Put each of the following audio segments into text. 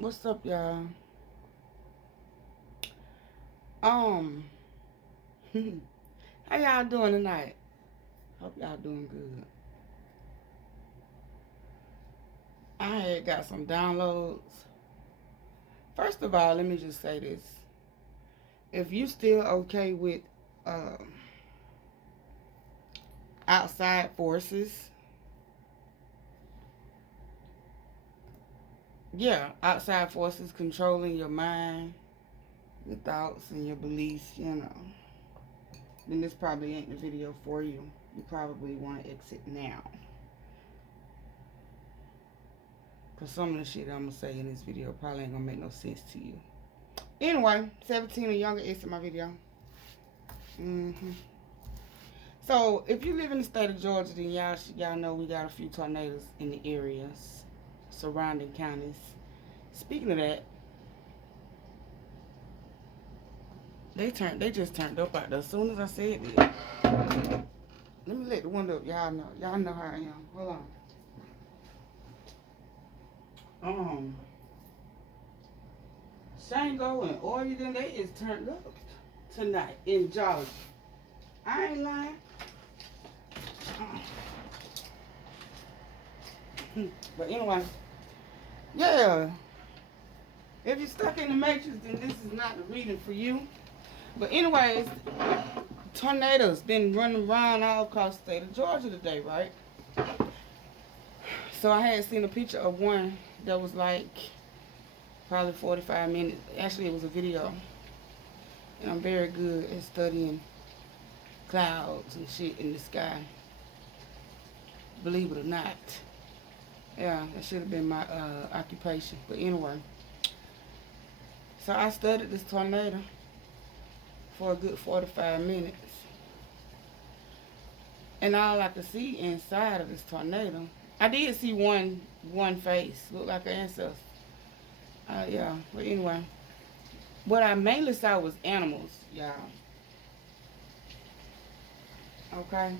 What's up, y'all? How y'all doing tonight? Hope y'all doing good. I had got some downloads. First of all, let me just say this. If you still okay with outside forces, yeah, outside forces controlling your mind, your thoughts, and your beliefs, then this probably ain't the video for you. You probably want to exit now. Because some of the shit I'm going to say in this video probably ain't going to make no sense to you. Anyway, 17 or younger, exit my video. So, if you live in the state of Georgia, then y'all know we got a few tornadoes in the areas, surrounding counties. Speaking of that, they just turned up out there as soon as I said it. Let me let the window up. Y'all know how I am. Hold on. Shango and Oregon, they is turned up tonight in Georgia. I ain't lying. But anyway, yeah. If you're stuck in the matrix, then this is not the reading for you. But anyways, tornadoes been running around all across the state of Georgia today, right? So I had seen a picture of one that was like probably 45 minutes. Actually, it was a video. And I'm very good at studying clouds and shit in the sky. Believe it or not. Yeah, that should have been my occupation. But anyway. So I studied this tornado for a good 45 minutes. And all I could see inside of this tornado, I did see one face, looked like an ancestor. Yeah, but anyway. What I mainly saw was animals, y'all. Okay?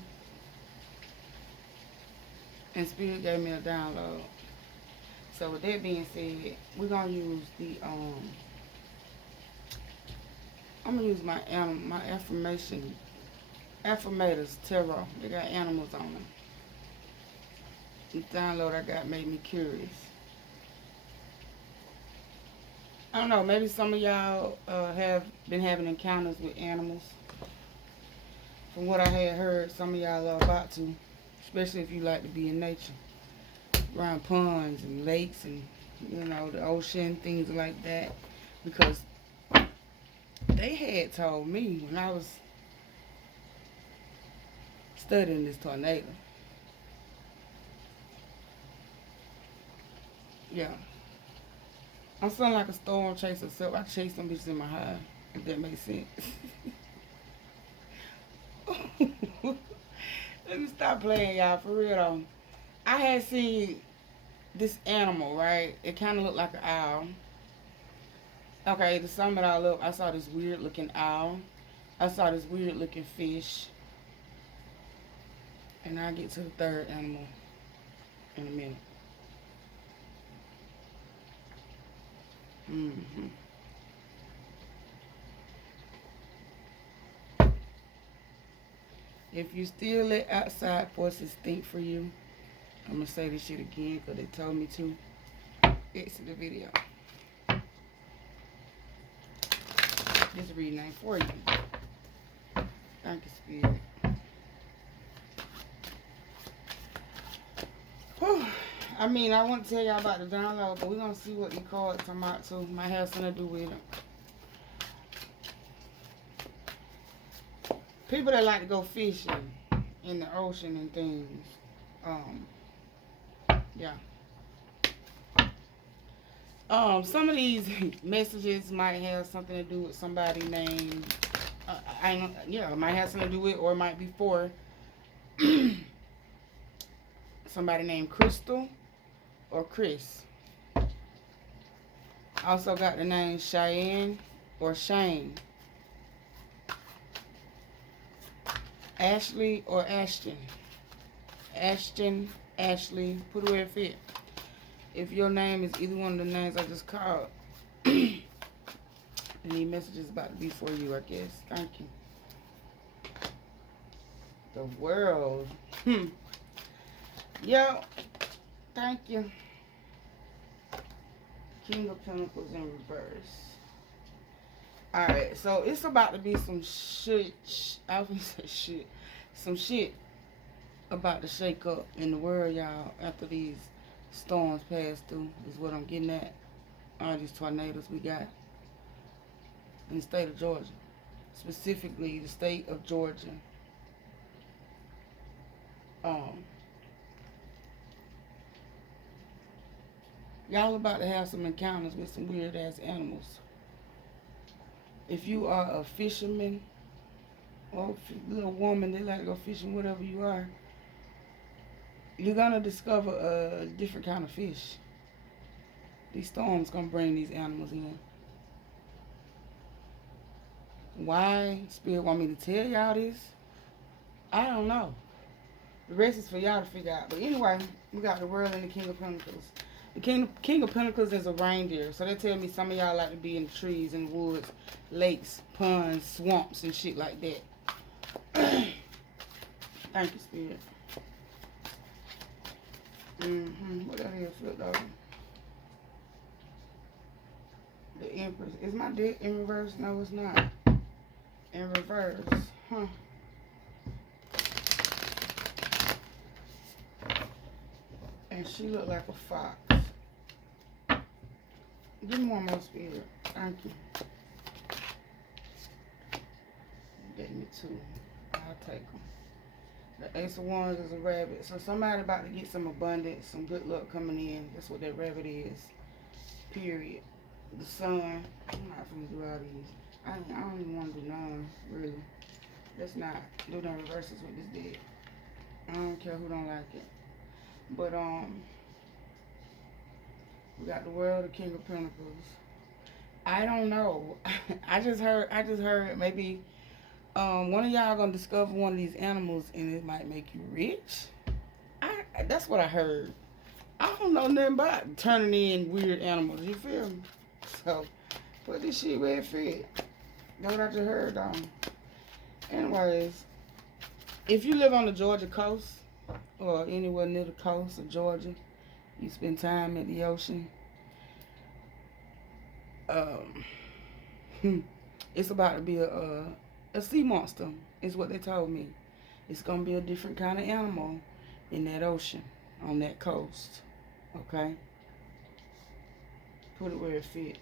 And Spirit gave me a download. So with that being said, we're gonna use the I'm gonna use my affirmators tarot. They got animals on them. The download I got made me curious. I don't know, maybe some of y'all have been having encounters with animals. From what I had heard, some of y'all are about to, especially if you like to be in nature, around ponds and lakes and, the ocean, things like that. Because they had told me when I was studying this tornado. Yeah. I'm something like a storm chaser, so I chase some bitches in my high, if that makes sense. Let me stop playing, y'all, for real though. I had seen this animal, right? It kind of looked like an owl. Okay, to sum it all up, I saw this weird looking owl. I saw this weird looking fish. And I'll get to the third animal in a minute. If you still let outside forces think for you, I'm going to say this shit again because they told me to. Exit the video. This reading ain't for you. Thank you, Spirit. Whew. I mean, I want to tell y'all about the download, but we're going to see what these cards come out to. Might have something to do with it. People that like to go fishing in the ocean and things. Yeah. Some of these messages might have something to do with somebody named, it might have something to do with, or it might be for somebody named Crystal or Chris. Also got the name Cheyenne or Shane. Ashley or Ashton. Ashton, Ashley, put it where it fit. If your name is either one of the names I just called, and these messages about to be for you, I guess. Thank you. The world. Yo, thank you. King of Pentacles in reverse. Alright, so it's about to be some shit. I was gonna say shit. Some shit about to shake up in the world, y'all, after these storms pass through, is what I'm getting at. All these tornadoes we got in the state of Georgia. Specifically, the state of Georgia. Y'all about to have some encounters with some weird ass animals. If you are a fisherman or a little woman that like to go fishing, whatever you are, you're gonna discover a different kind of fish. These storms gonna bring these animals in. Why Spirit want me to tell y'all this? I don't know. The rest is for y'all to figure out. But anyway, we got the world and the King of Pentacles. The King of Pentacles is a reindeer. So they tell me some of y'all like to be in the trees, in the woods, lakes, ponds, swamps, and shit like that. Thank you, Spirit. What that is, flip over. The Empress. Is my deck in reverse? No, it's not. In reverse. Huh. And she looked like a fox. Give me one more, Spirit. Thank you. Gave me two. I'll take them. The Ace of Wands is a rabbit. So somebody about to get some abundance, some good luck coming in. That's what that rabbit is. Period. The Sun. I'm not going to do all these. I don't even want to do none, really. Let's not do the reverses with this deck. I don't care who don't like it. But, we got the world, the King of Pentacles. I don't know. I just heard maybe one of y'all gonna discover one of these animals and it might make you rich. That's what I heard. I don't know nothing about turning in weird animals. You feel me? So put this shit where it fit. That's what I just heard. Anyways, if you live on the Georgia coast or anywhere near the coast of Georgia, you spend time at the ocean. It's about to be a sea monster, is what they told me. It's gonna be a different kind of animal in that ocean, on that coast. Okay? Put it where it fit.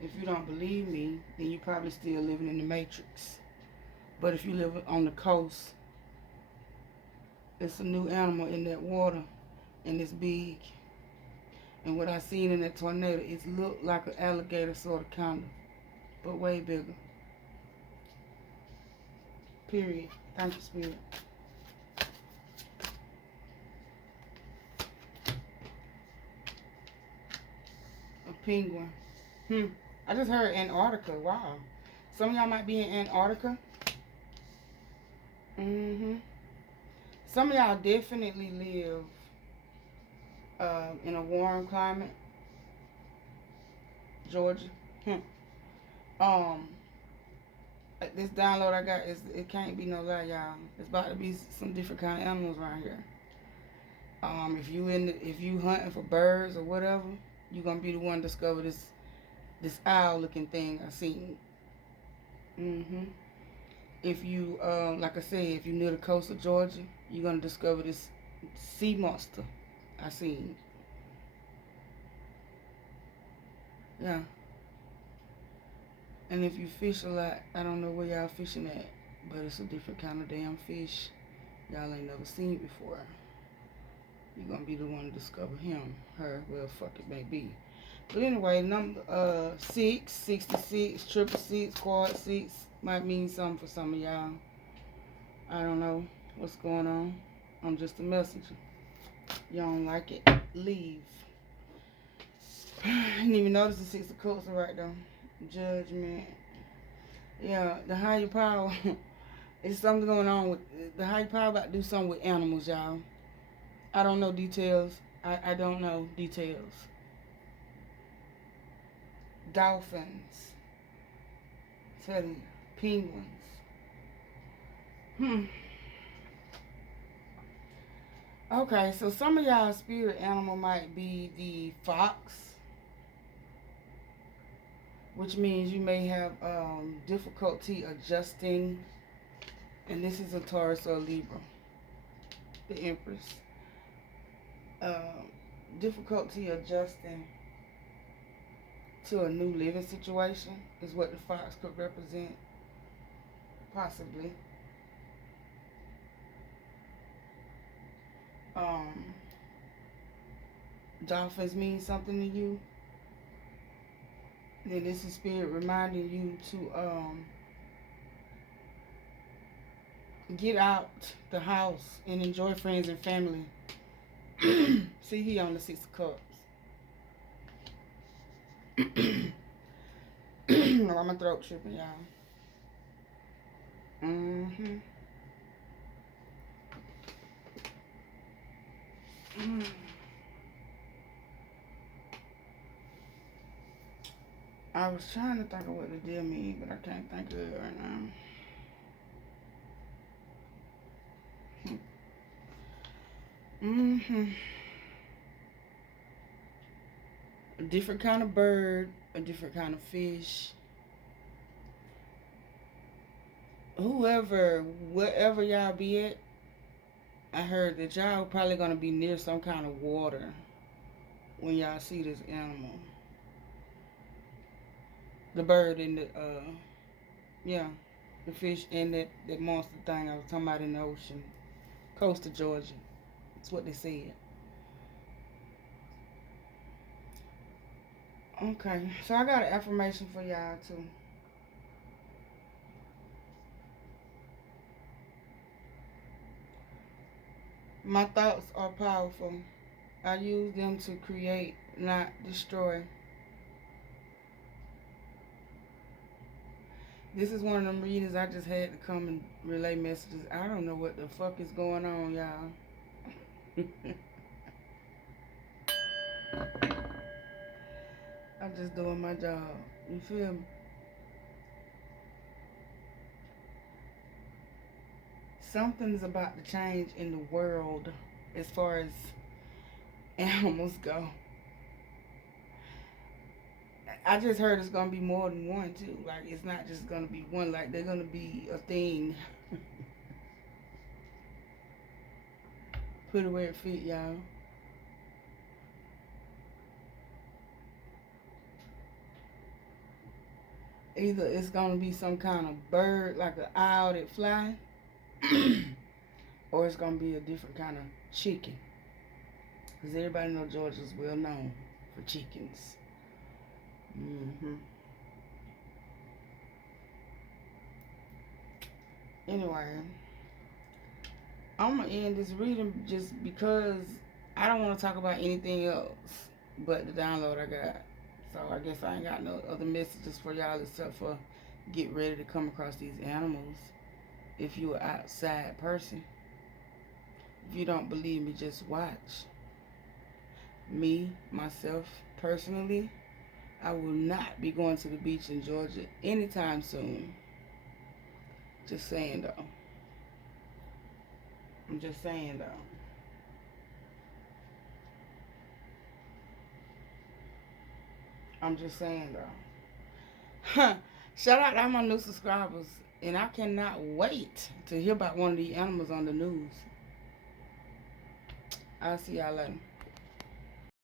If you don't believe me, then you're probably still living in the Matrix. But if you live on the coast, it's a new animal in that water. And it's big. And what I seen in that tornado, it looked like an alligator sort of kind of, but way bigger. Period. Thank you, Spirit. A penguin. I just heard Antarctica. Wow. Some of y'all might be in Antarctica. Some of y'all definitely live in a warm climate. Georgia. This download I got, it can't be no lie, y'all. It's about to be some different kind of animals around here. If you hunting for birds or whatever, you're gonna be the one to discover this owl looking thing I seen. If you like I said, if you near the coast of Georgia, you're gonna discover this sea monster I seen. Yeah. And if you fish a lot, I don't know where y'all fishing at, but it's a different kind of damn fish y'all ain't never seen before. You're gonna be the one to discover him, her, well, fuck it may be. But anyway, number 6, 66, 666, quad 6 might mean something for some of y'all. I don't know what's going on. I'm just a messenger. Y'all don't like it, leave. I didn't even notice the 6 of cups right though. Judgment. Yeah, the higher power. It's something going on with the higher power about to do something with animals, y'all. I don't know details. I don't know details. Dolphins. Tell you. Penguins. Okay, so some of y'all spirit animal might be the fox, which means you may have difficulty adjusting. And this is a Taurus or Libra, the Empress. Difficulty adjusting to a new living situation is what the fox could represent, possibly. Dolphins mean something to you. Then this is spirit reminding you to get out the house and enjoy friends and family. See, he on the 6 of Cups. Oh, my throat tripping, y'all. I was trying to think of what the deal means, but I can't think of it right now. A different kind of bird, a different kind of fish. Wherever y'all be at, I heard that y'all probably gonna be near some kind of water when y'all see this animal. The bird and the the fish and that monster thing I was talking about in the ocean, coast of Georgia. That's what they said. Okay, so I got an affirmation for y'all too. My thoughts are powerful. I use them to create, not destroy. This is one of them readings I just had to come and relay messages. I don't know what the fuck is going on, y'all. I'm just doing my job. You feel me? Something's about to change in the world as far as animals go. I just heard it's gonna be more than one too. Like, it's not just gonna be one. Like, they're gonna be a thing. Put it where it fit, y'all. Either it's gonna be some kind of bird, like an owl that fly, or it's gonna be a different kind of chicken. Because everybody knows Georgia's well known for chickens. Anyway, I'm going to end this reading just because I don't want to talk about anything else but the download I got. So I guess I ain't got no other messages for y'all except for get ready to come across these animals if you're an outside person. If you don't believe me, just watch. Me, myself, personally, I will not be going to the beach in Georgia anytime soon. Just saying, though. I'm just saying, though. I'm just saying, though. Shout out to all my new subscribers. And I cannot wait to hear about one of the animals on the news. I'll see y'all later.